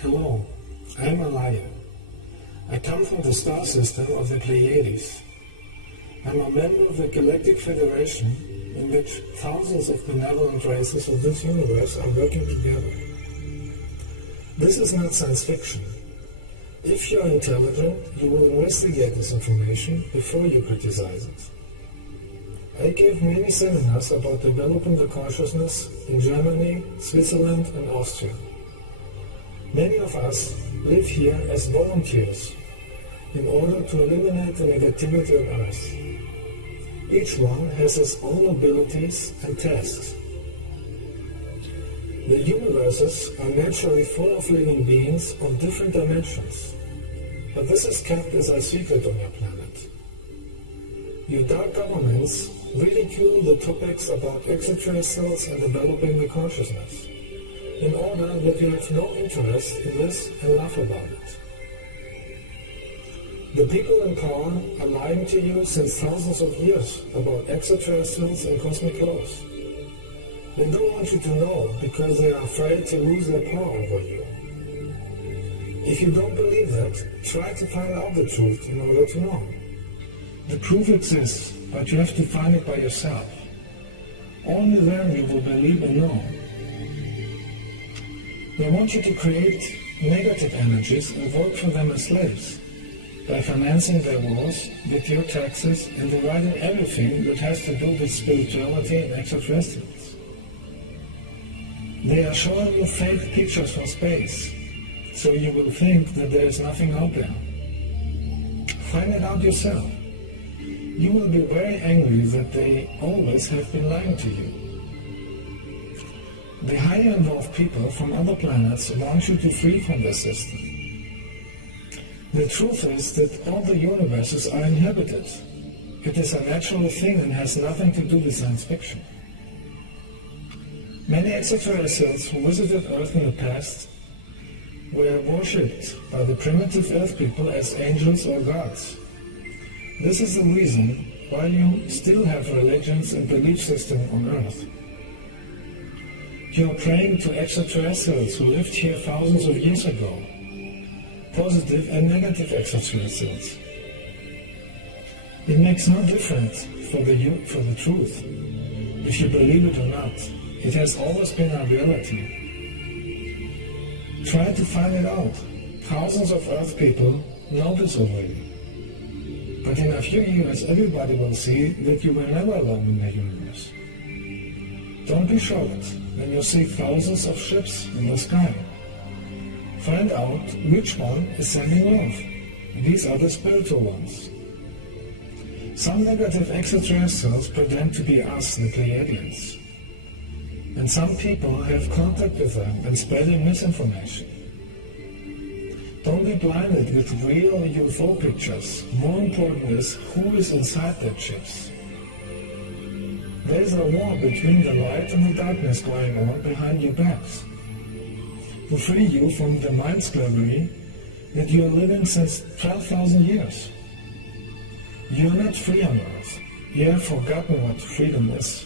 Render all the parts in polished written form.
Hello, I'm Alaya. I come from the star system of the Pleiades. I'm a member of the Galactic Federation in which thousands of benevolent races of this universe are working together. This is not science fiction. If you're intelligent, you will investigate this information before you criticize it. I gave many seminars about developing the consciousness in Germany, Switzerland, and Austria. Many of us live here as volunteers in order to eliminate the negativity on Earth. Each one has its own abilities and tasks. The universes are naturally full of living beings of different dimensions, but this is kept as a secret on your planet. Your dark governments ridicule the topics about extraterrestrials and developing the consciousness, in order that you have no interest in this and laugh about it. The people in power are lying to you since thousands of years about extraterrestrials and cosmic laws. They don't want you to know because they are afraid to lose their power over you. If you don't believe that, try to find out the truth in order to know. The proof exists, but you have to find it by yourself. Only then you will believe and know. They want you to create negative energies and work for them as slaves, by financing their wars with your taxes and dividing everything that has to do with spirituality and extraterrestrials. They are showing you fake pictures from space, so you will think that there is nothing out there. Find it out yourself. You will be very angry that they always have been lying to you. The higher involved people from other planets want you to flee from the system. The truth is that all the universes are inhabited. It is a natural thing and has nothing to do with science fiction. Many extraterrestrials who visited Earth in the past were worshipped by the primitive Earth people as angels or gods. This is the reason why you still have religions and belief systems on Earth. You are praying to extraterrestrials who lived here thousands of years ago, positive and negative extraterrestrials. It makes no difference for the truth, if you believe it or not. It has always been our reality. Try to find it out. Thousands of Earth people know this already. But in a few years, everybody will see that you were never alone in the universe. Don't be shocked when you see thousands of ships in the sky. Find out which one is sending love. These are the spiritual ones. Some negative extraterrestrials pretend to be us, the Pleiadians. And some people have contact with them and spreading misinformation. Don't be blinded with real UFO pictures. More important is who is inside their ships. There is a war between the light and the darkness going on behind your backs, to free you from the mind slavery that you are living since 12,000 years. You are not free on Earth. You have forgotten what freedom is.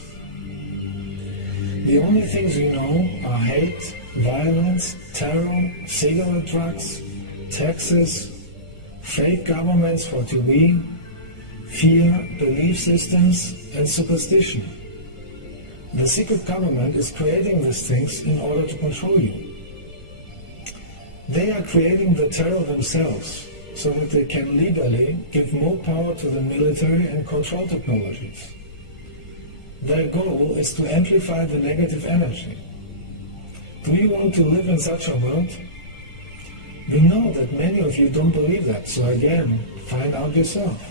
The only things you know are hate, violence, terror, cigarette drugs, taxes, fake governments for TV, fear, belief systems, and superstition. The secret government is creating these things in order to control you. They are creating the terror themselves so that they can legally give more power to the military and control technologies. Their goal is to amplify the negative energy. Do you want to live in such a world? We know that many of you don't believe that, so again, find out yourself.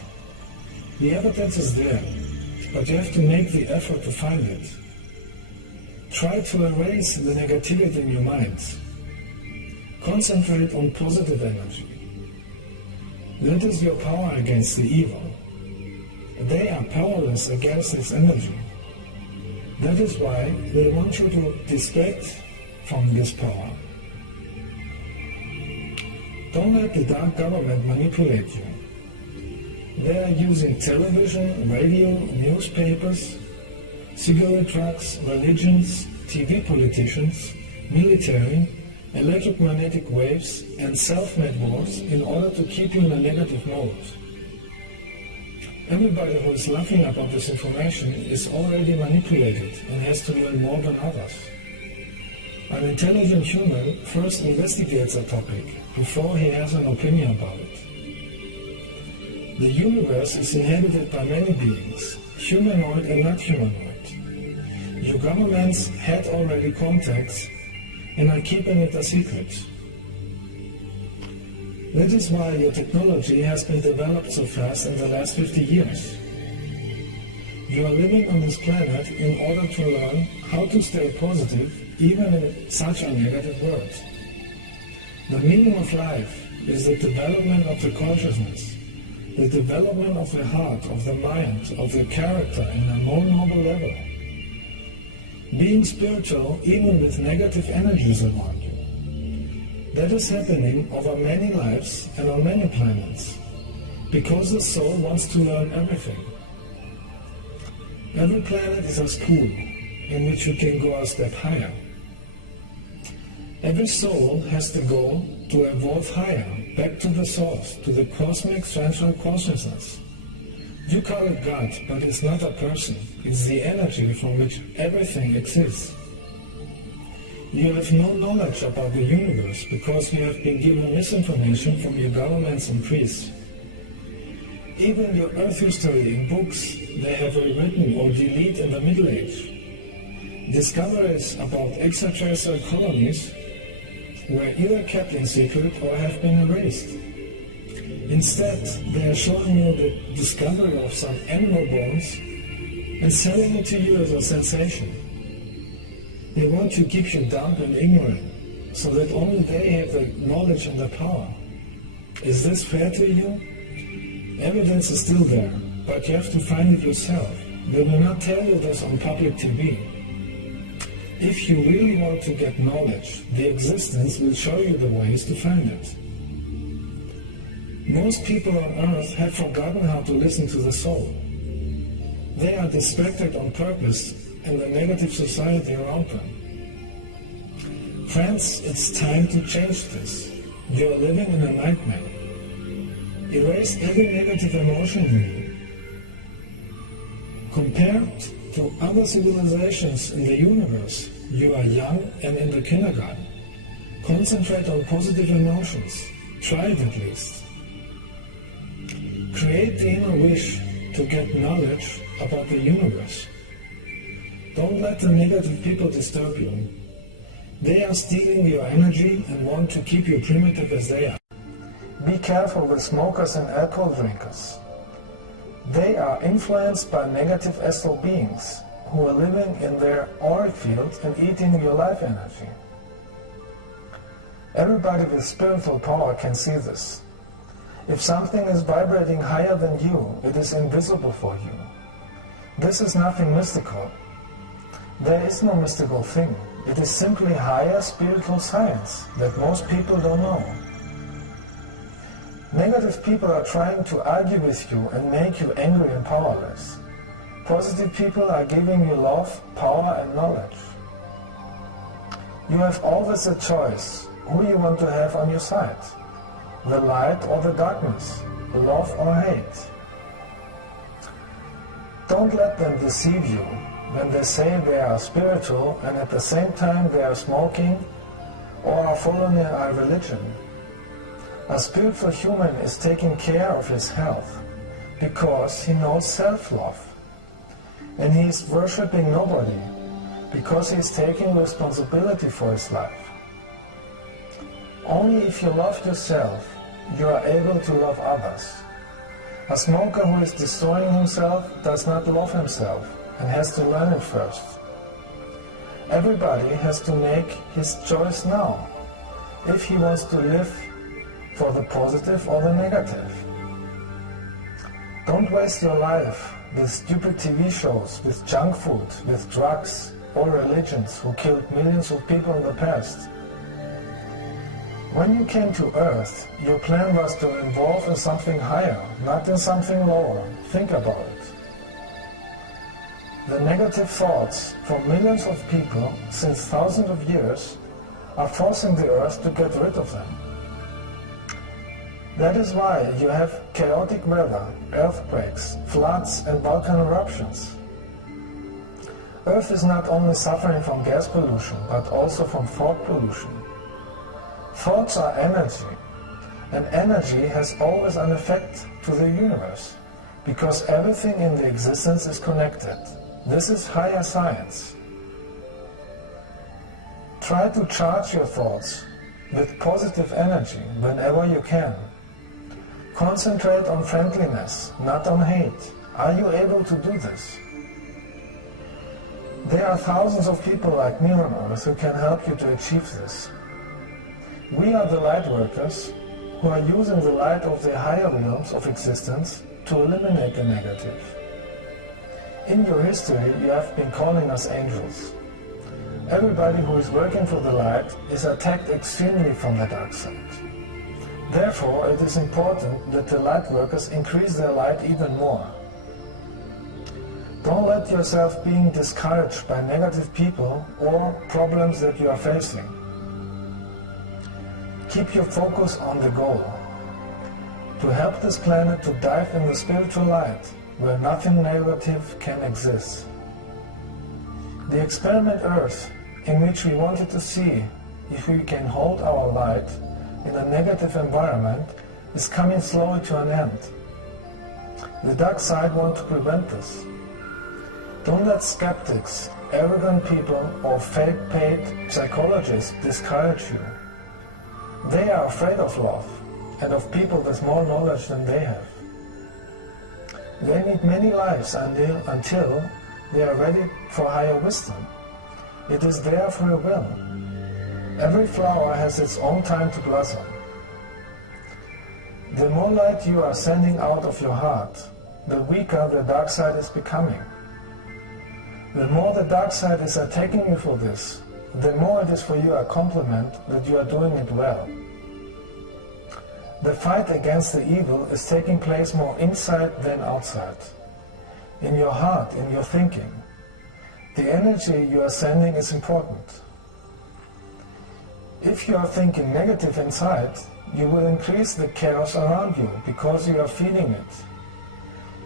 The evidence is there, but you have to make the effort to find it. Try to erase the negativity in your mind. Concentrate on positive energy. That is your power against the evil. They are powerless against this energy. That is why they want you to distract from this power. Don't let the dark government manipulate you. They are using television, radio, newspapers, cigarette trucks, religions, TV politicians, military, electromagnetic waves, and self-made wars in order to keep you in a negative mode. Everybody who is laughing about this information is already manipulated and has to learn more than others. An intelligent human first investigates a topic before he has an opinion about it. The universe is inhabited by many beings, humanoid and not humanoid. Your governments had already contacts and are keeping it a secret. That is why your technology has been developed so fast in the last 50 years. You are living on this planet in order to learn how to stay positive even in such a negative world. The meaning of life is the development of the consciousness, the development of the heart, of the mind, of the character in a more noble level. Being spiritual even with negative energies around you. That is happening over many lives and on many planets, because the soul wants to learn everything. Every planet is a school in which you can go a step higher. Every soul has the goal to evolve higher, back to the source, to the cosmic central consciousness. You call it God, but it's not a person. It's the energy from which everything exists. You have no knowledge about the universe because you have been given misinformation from your governments and priests. Even your Earth history in books they have rewritten or delete in the Middle Age. Discoveries about extraterrestrial colonies were either kept in secret or have been erased. Instead, they are showing you the discovery of some animal bones and selling it to you as a sensation. They want to keep you dumb and ignorant, so that only they have the knowledge and the power. Is this fair to you? Evidence is still there, but you have to find it yourself. They will not tell you this on public TV. If you really want to get knowledge, the existence will show you the ways to find it. Most people on Earth have forgotten how to listen to the soul. They are distracted on purpose in the negative society around them. Friends, it's time to change this. You are living in a nightmare. Erase every negative emotion in you. Compared to other civilizations in the universe, you are young and in the kindergarten. Concentrate on positive emotions. Try it at least. Create the inner wish to get knowledge about the universe. Don't let the negative people disturb you. They are stealing your energy and want to keep you primitive as they are. Be careful with smokers and alcohol drinkers. They are influenced by negative astral beings who are living in their auric field and eating your life energy. Everybody with spiritual power can see this. If something is vibrating higher than you, it is invisible for you. This is nothing mystical. There is no mystical thing. It is simply higher spiritual science that most people don't know. Negative people are trying to argue with you and make you angry and powerless. Positive people are giving you love, power and knowledge. You have always a choice who you want to have on your side. The light or the darkness, love or hate. Don't let them deceive you when they say they are spiritual and at the same time they are smoking or are following a religion. A spiritual human is taking care of his health because he knows self-love. And he is worshipping nobody because he is taking responsibility for his life. Only if you love yourself, you are able to love others. A smoker who is destroying himself does not love himself and has to learn it first. Everybody has to make his choice now, if he wants to live for the positive or the negative. Don't waste your life with stupid TV shows, with junk food, with drugs, or religions who killed millions of people in the past. When you came to Earth, your plan was to evolve in something higher, not in something lower. Think about it. The negative thoughts from millions of people since thousands of years are forcing the Earth to get rid of them. That is why you have chaotic weather, earthquakes, floods and volcano eruptions. Earth is not only suffering from gas pollution, but also from thought pollution. Thoughts are energy, and energy has always an effect to the universe, because everything in the existence is connected. This is higher science. Try to charge your thoughts with positive energy whenever you can. Concentrate on friendliness, not on hate. Are you able to do this? There are thousands of people like me on Earth who can help you to achieve this. We are the light workers who are using the light of the higher realms of existence to eliminate the negative. In your history, you have been calling us angels. Everybody who is working for the light is attacked extremely from the dark side. Therefore, it is important that the light workers increase their light even more. Don't let yourself being discouraged by negative people or problems that you are facing. Keep your focus on the goal, to help this planet to dive in the spiritual light, where nothing negative can exist. The experiment Earth, in which we wanted to see if we can hold our light in a negative environment, is coming slowly to an end. The dark side wants to prevent this. Don't let skeptics, arrogant people, or fake paid psychologists discourage you. They are afraid of love and of people with more knowledge than they have. They need many lives until they are ready for higher wisdom. It is their free will. Every flower has its own time to blossom. The more light you are sending out of your heart, the weaker the dark side is becoming. The more the dark side is attacking you for this, the more it is for you a compliment that you are doing it well. The fight against the evil is taking place more inside than outside. In your heart, in your thinking. The energy you are sending is important. If you are thinking negative inside, you will increase the chaos around you because you are feeling it.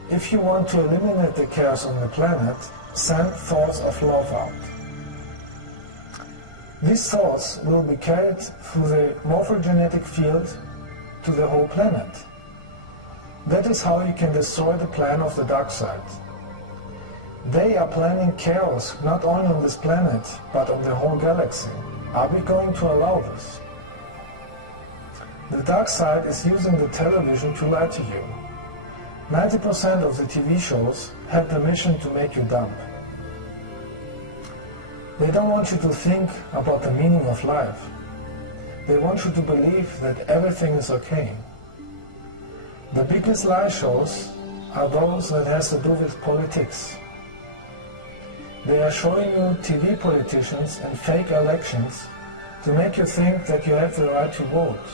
If you want to eliminate the chaos on the planet, send thoughts of love out. These thoughts will be carried through the morphogenetic field to the whole planet. That is how you can destroy the plan of the dark side. They are planning chaos not only on this planet, but on the whole galaxy. Are we going to allow this? The dark side is using the television to lie to you. 90% of the TV shows have the mission to make you dumb. They don't want you to think about the meaning of life. They want you to believe that everything is okay. The biggest lie shows are those that has to do with politics. They are showing you TV politicians and fake elections to make you think that you have the right to vote.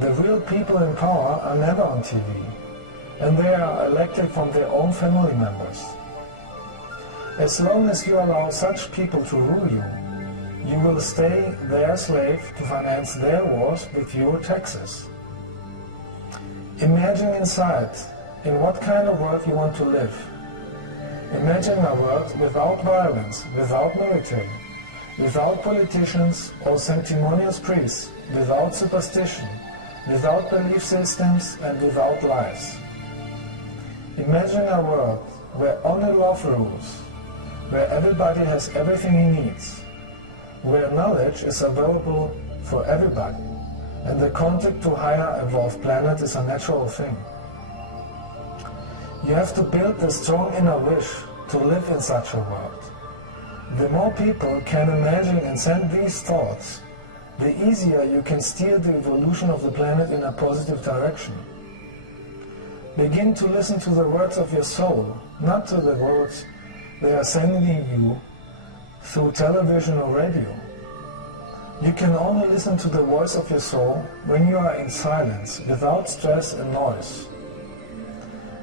The real people in power are never on TV, and they are elected from their own family members. As long as you allow such people to rule you, you will stay their slave to finance their wars with your taxes. Imagine inside in what kind of world you want to live. Imagine a world without violence, without military, without politicians or sanctimonious priests, without superstition, without belief systems and without lies. Imagine a world where only love rules, where everybody has everything he needs, where knowledge is available for everybody, and the contact to higher evolved planet is a natural thing. You have to build a strong inner wish to live in such a world. The more people can imagine and send these thoughts, the easier you can steer the evolution of the planet in a positive direction. Begin to listen to the words of your soul, not to the words they are sending you through television or radio. You can only listen to the voice of your soul when you are in silence, without stress and noise.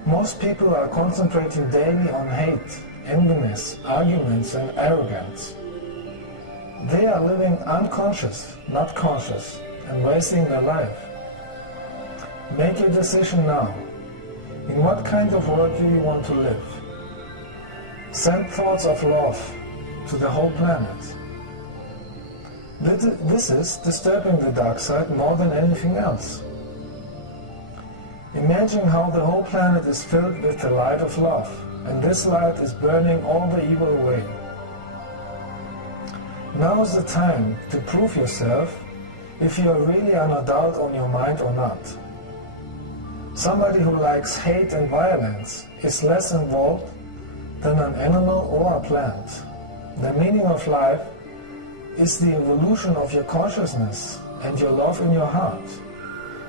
Most people are concentrating daily on hate, enviness, arguments and arrogance. They are living unconscious, not conscious, and wasting their life. Make your decision now. In what kind of world do you want to live? Send thoughts of love to the whole planet. This is disturbing the dark side more than anything else. Imagine how the whole planet is filled with the light of love, and this light is burning all the evil away. Now is the time to prove yourself if you are really an adult on your mind or not. Somebody who likes hate and violence is less involved than an animal or a plant. The meaning of life is the evolution of your consciousness and your love in your heart.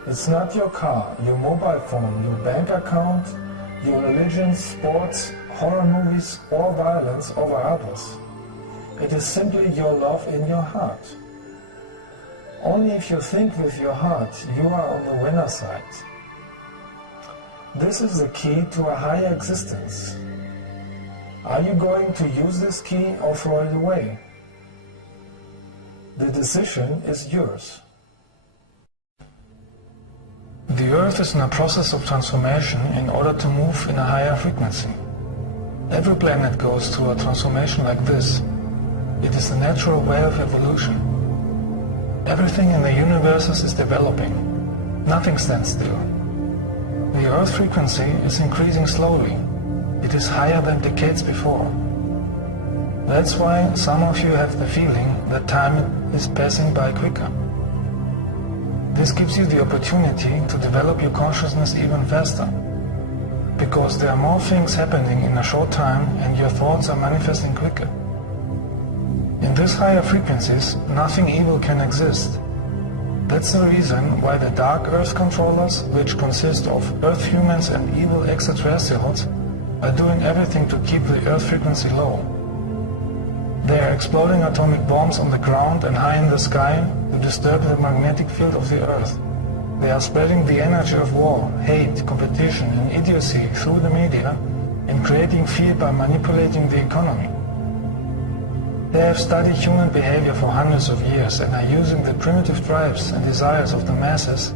It's not your car, your mobile phone, your bank account, your religion, sports, horror movies, or violence over others. It is simply your love in your heart. Only if you think with your heart, you are on the winner side. This is the key to a higher existence. Are you going to use this key or throw it away? The decision is yours. The Earth is in a process of transformation in order to move in a higher frequency. Every planet goes through a transformation like this. It is the natural way of evolution. Everything in the universe is developing. Nothing stands still. The Earth frequency is increasing slowly. It is higher than decades before. That's why some of you have the feeling that time is passing by quicker. This gives you the opportunity to develop your consciousness even faster, because there are more things happening in a short time and your thoughts are manifesting quicker. In these higher frequencies, nothing evil can exist. That's the reason why the dark Earth controllers, which consist of Earth humans and evil extraterrestrials, are doing everything to keep the Earth frequency low. They are exploding atomic bombs on the ground and high in the sky to disturb the magnetic field of the Earth. They are spreading the energy of war, hate, competition and idiocy through the media and creating fear by manipulating the economy. They have studied human behavior for hundreds of years and are using the primitive drives and desires of the masses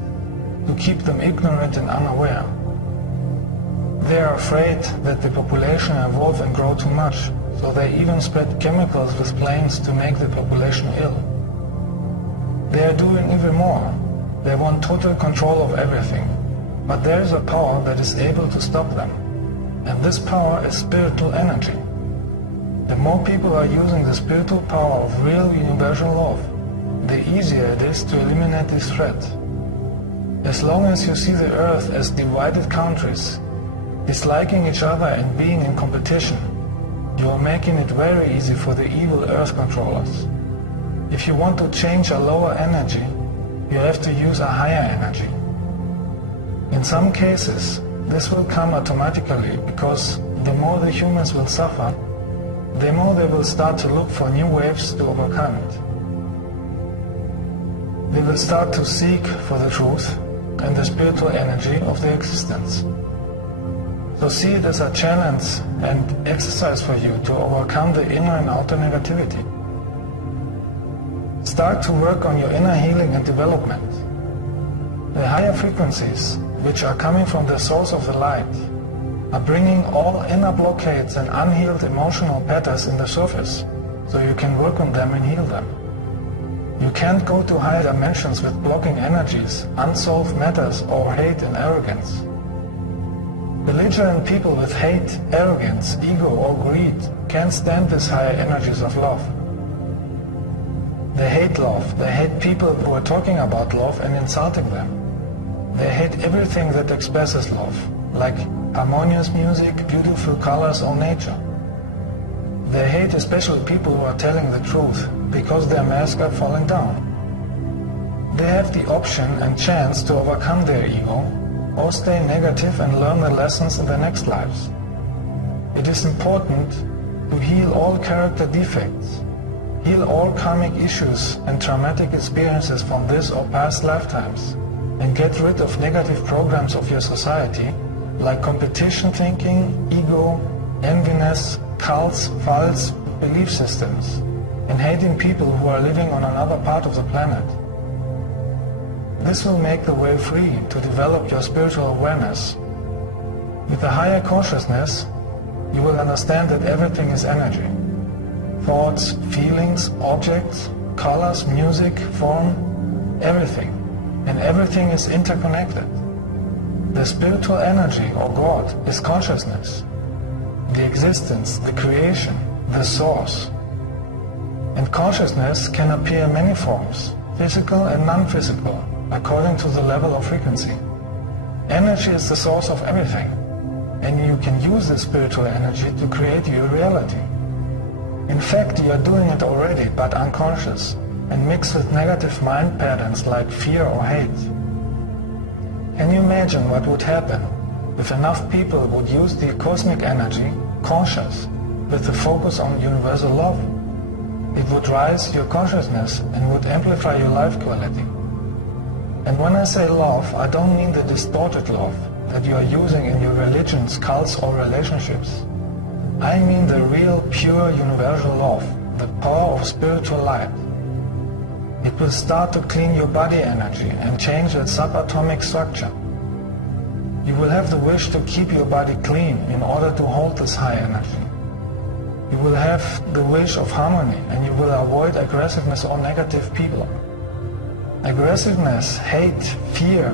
to keep them ignorant and unaware. They are afraid that the population evolve and grow too much, so they even spread chemicals with planes to make the population ill. They are doing even more. They want total control of everything, but there is a power that is able to stop them, and this power is spiritual energy. The more people are using the spiritual power of real universal love, the easier it is to eliminate this threat. As long as you see the Earth as divided countries, disliking each other and being in competition, you are making it very easy for the evil Earth controllers. If you want to change a lower energy, you have to use a higher energy. In some cases, this will come automatically because the more the humans will suffer, the more they will start to look for new ways to overcome it. They will start to seek for the truth and the spiritual energy of their existence. So see it as a challenge and exercise for you to overcome the inner and outer negativity. Start to work on your inner healing and development. The higher frequencies, which are coming from the source of the light, are bringing all inner blockades and unhealed emotional patterns in the surface, so you can work on them and heal them. You can't go to higher dimensions with blocking energies, unsolved matters, or hate and arrogance. Belligerent people with hate, arrogance, ego or greed can't stand these higher energies of love. They hate love, they hate people who are talking about love and insulting them. They hate everything that expresses love, like harmonious music, beautiful colors or nature. They hate especially people who are telling the truth, because their masks are falling down. They have the option and chance to overcome their ego, or stay negative and learn the lessons in their next lives. It is important to heal all character defects, heal all karmic issues and traumatic experiences from this or past lifetimes, and get rid of negative programs of your society like competition thinking, ego, enviness, cults, false belief systems. in hating people who are living on another part of the planet. This will make the way free to develop your spiritual awareness. With a higher consciousness, you will understand that everything is energy. Thoughts, feelings, objects, colors, music, form, everything. And everything is interconnected. The spiritual energy, or God, is consciousness. The existence, the creation, the source. And consciousness can appear in many forms, physical and non-physical, according to the level of frequency. Energy is the source of everything, and you can use this spiritual energy to create your reality. In fact, you are doing it already, but unconscious, and mixed with negative mind patterns like fear or hate. Can you imagine what would happen if enough people would use the cosmic energy, conscious, with a focus on universal love? It would raise your consciousness and would amplify your life quality. And when I say love, I don't mean the distorted love that you are using in your religions, cults, or relationships. I mean the real, pure, universal love, the power of spiritual light. It will start to clean your body energy and change its subatomic structure. You will have the wish to keep your body clean in order to hold this high energy. You will have the wish of harmony, and you will avoid aggressiveness or negative people. Aggressiveness, hate, fear,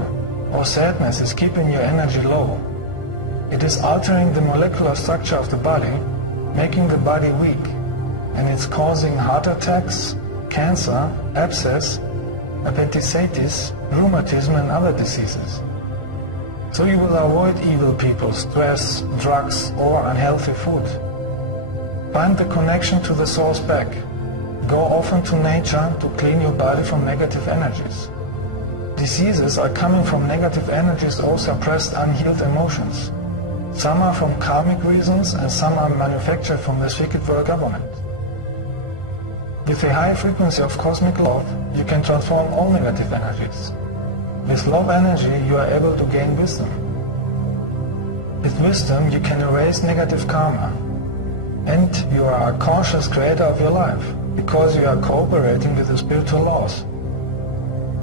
or sadness is keeping your energy low. It is altering the molecular structure of the body, making the body weak, and it's causing heart attacks, cancer, abscess, appendicitis, rheumatism, and other diseases. So you will avoid evil people, stress, drugs, or unhealthy food. Find the connection to the source back. Go often to nature to clean your body from negative energies. Diseases are coming from negative energies or suppressed unhealed emotions. Some are from karmic reasons and some are manufactured from this wicked world government. With a high frequency of cosmic love, you can transform all negative energies. With love energy, you are able to gain wisdom. With wisdom, you can erase negative karma. And you are a conscious creator of your life, because you are cooperating with the spiritual laws.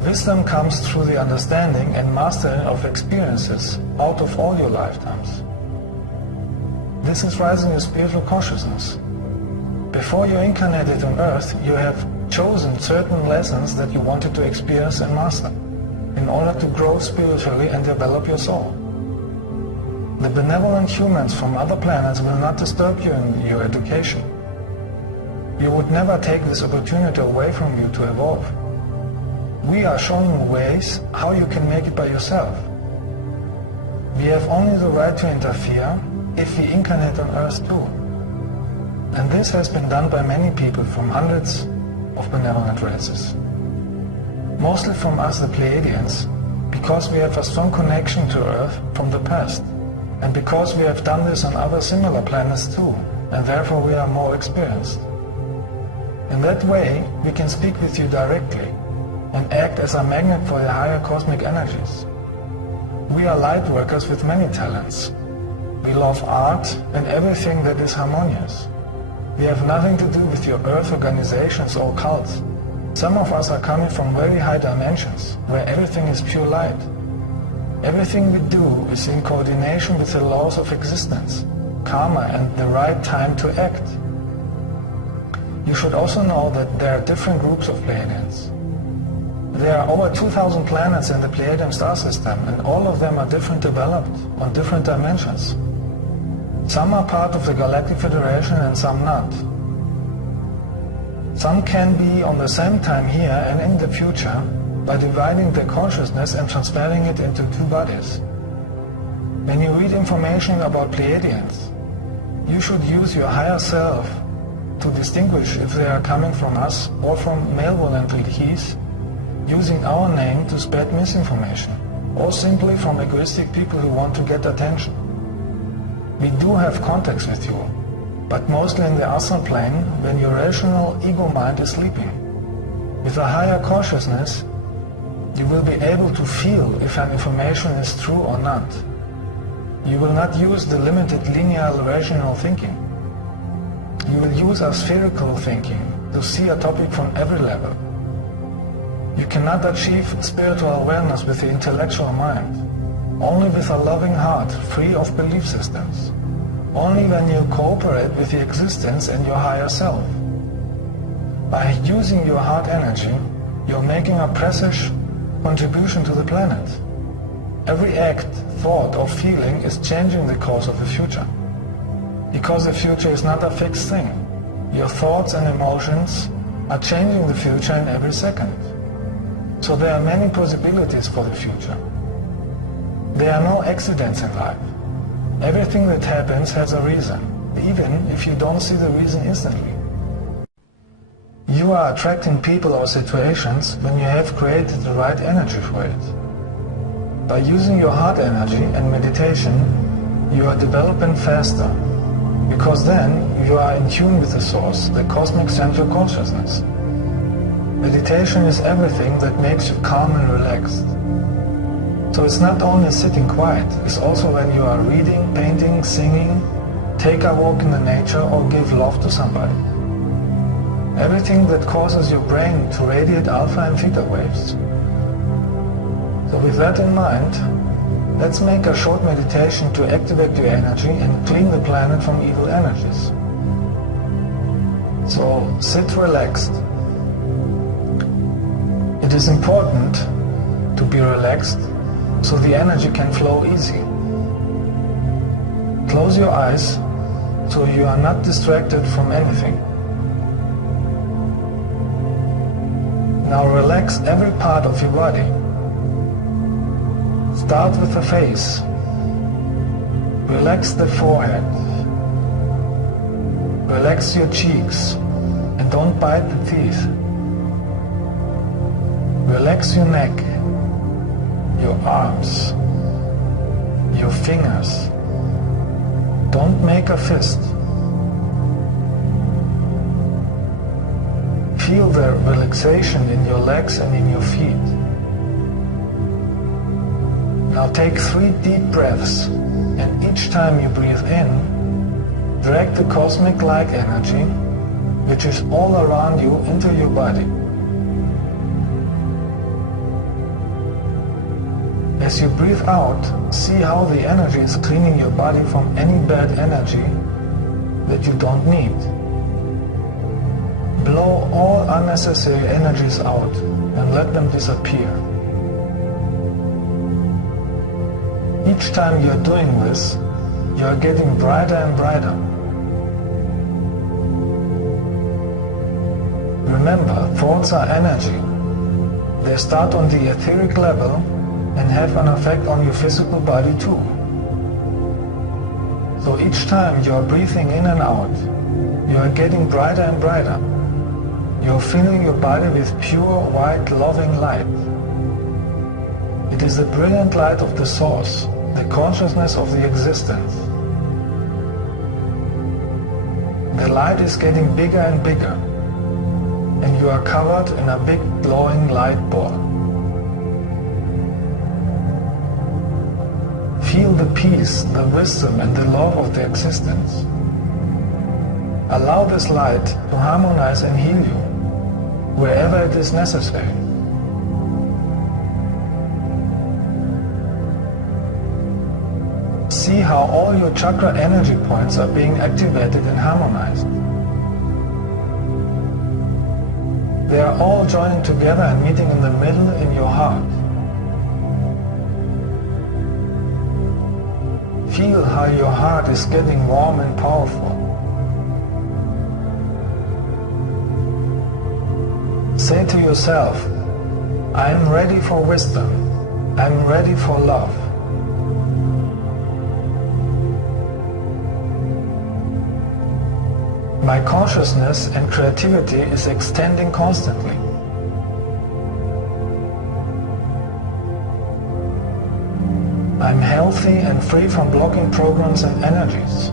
Wisdom comes through the understanding and mastering of experiences out of all your lifetimes. This is rising your spiritual consciousness. Before you incarnated on earth, you have chosen certain lessons that you wanted to experience and master, in order to grow spiritually and develop your soul. The benevolent humans from other planets will not disturb you in your education. You would never take this opportunity away from you to evolve. We are showing you ways how you can make it by yourself. We have only the right to interfere if we incarnate on Earth too. And this has been done by many people from hundreds of benevolent races. Mostly from us, the Pleiadians, because we have a strong connection to Earth from the past. And because we have done this on other similar planets too, and therefore we are more experienced. In that way, we can speak with you directly and act as a magnet for the higher cosmic energies. We are light workers with many talents. We love art and everything that is harmonious. We have nothing to do with your Earth organizations or cults. Some of us are coming from very high dimensions, where everything is pure light. Everything we do is in coordination with the laws of existence, karma, and the right time to act. You should also know that there are different groups of Pleiadians. There are over 2,000 planets in the Pleiadian star system, and all of them are different developed on different dimensions. Some are part of the Galactic Federation and some not. Some can be on the same time here and in the future, by dividing their consciousness and transferring it into two bodies. When you read information about Pleiadians, you should use your higher self to distinguish if they are coming from us or from malevolent keys, using our name to spread misinformation, or simply from egoistic people who want to get attention. We do have contacts with you, but mostly in the astral plane when your rational ego mind is sleeping. With a higher consciousness, you will be able to feel if an information is true or not. You will not use the limited linear rational thinking. You will use a spherical thinking, to see a topic from every level. You cannot achieve spiritual awareness with the intellectual mind, only with a loving heart free of belief systems, only when you cooperate with the existence and your higher self. By using your heart energy, you're making a precious contribution to the planet. Every act, thought or feeling is changing the course of the future. Because the future is not a fixed thing. Your thoughts and emotions are changing the future in every second. So there are many possibilities for the future. There are no accidents in life. Everything that happens has a reason, even if you don't see the reason instantly. You are attracting people or situations when you have created the right energy for it. By using your heart energy and meditation, you are developing faster, because then you are in tune with the source, the cosmic central consciousness. Meditation is everything that makes you calm and relaxed. So it's not only sitting quiet, it's also when you are reading, painting, singing, take a walk in the nature or give love to somebody. Everything that causes your brain to radiate alpha and theta waves. So with that in mind, let's make a short meditation to activate your energy and clean the planet from evil energies. So sit relaxed. It is important to be relaxed so the energy can flow easy. Close your eyes so you are not distracted from anything. Now relax every part of your body. Start with the face. Relax the forehead. Relax your cheeks and don't bite the teeth. Relax your neck, your arms, your fingers. Don't make a fist. Feel the relaxation in your legs and in your feet. Now take 3 deep breaths, and each time you breathe in, drag the cosmic light energy, which is all around you, into your body. As you breathe out, see how the energy is cleaning your body from any bad energy that you don't need. Blow all unnecessary energies out and let them disappear. Each time you're doing this, you're getting brighter and brighter. Remember, thoughts are energy. They start on the etheric level and have an effect on your physical body too. So each time you are breathing in and out, you are getting brighter and brighter. You are filling your body with pure, white, loving light. It is the brilliant light of the source, the consciousness of the existence. The light is getting bigger and bigger, and you are covered in a big glowing light ball. Feel the peace, the wisdom and the love of the existence. Allow this light to harmonize and heal you wherever it is necessary. See how all your chakra energy points are being activated and harmonized. They are all joining together and meeting in the middle in your heart. Feel how your heart is getting warm and powerful. Say to yourself, I am ready for wisdom. I am ready for love. My consciousness and creativity is extending constantly. I'm healthy and free from blocking programs and energies.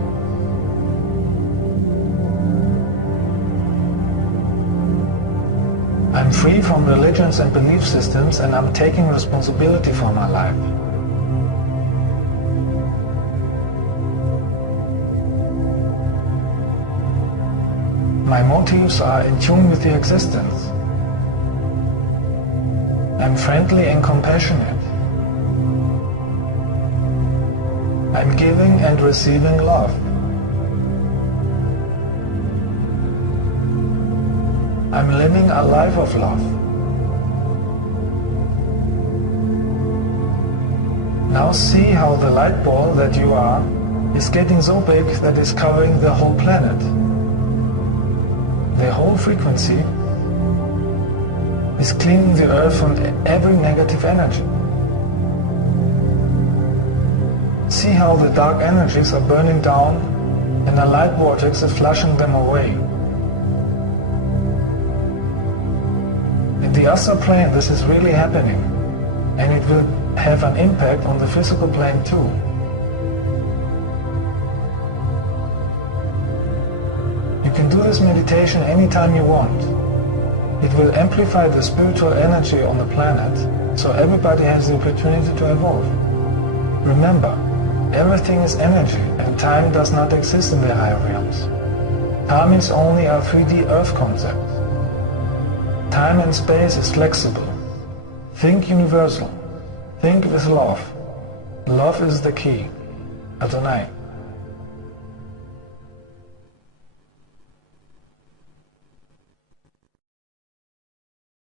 I'm free from religions and belief systems, and I'm taking responsibility for my life. My motives are in tune with the existence. I'm friendly and compassionate. I'm giving and receiving love. I'm living a life of love. Now see how the light ball that you are is getting so big that it's covering the whole planet. The whole frequency is cleaning the earth from every negative energy. See how the dark energies are burning down and the light vortex is flushing them away. In the astral plane this is really happening, and it will have an impact on the physical plane too. You can do this meditation anytime you want. It will amplify the spiritual energy on the planet, so everybody has the opportunity to evolve. Remember, everything is energy, and time does not exist in the higher realms. Time is only a 3D Earth concept. Time and space is flexible. Think universal. Think with love. Love is the key. Adonai.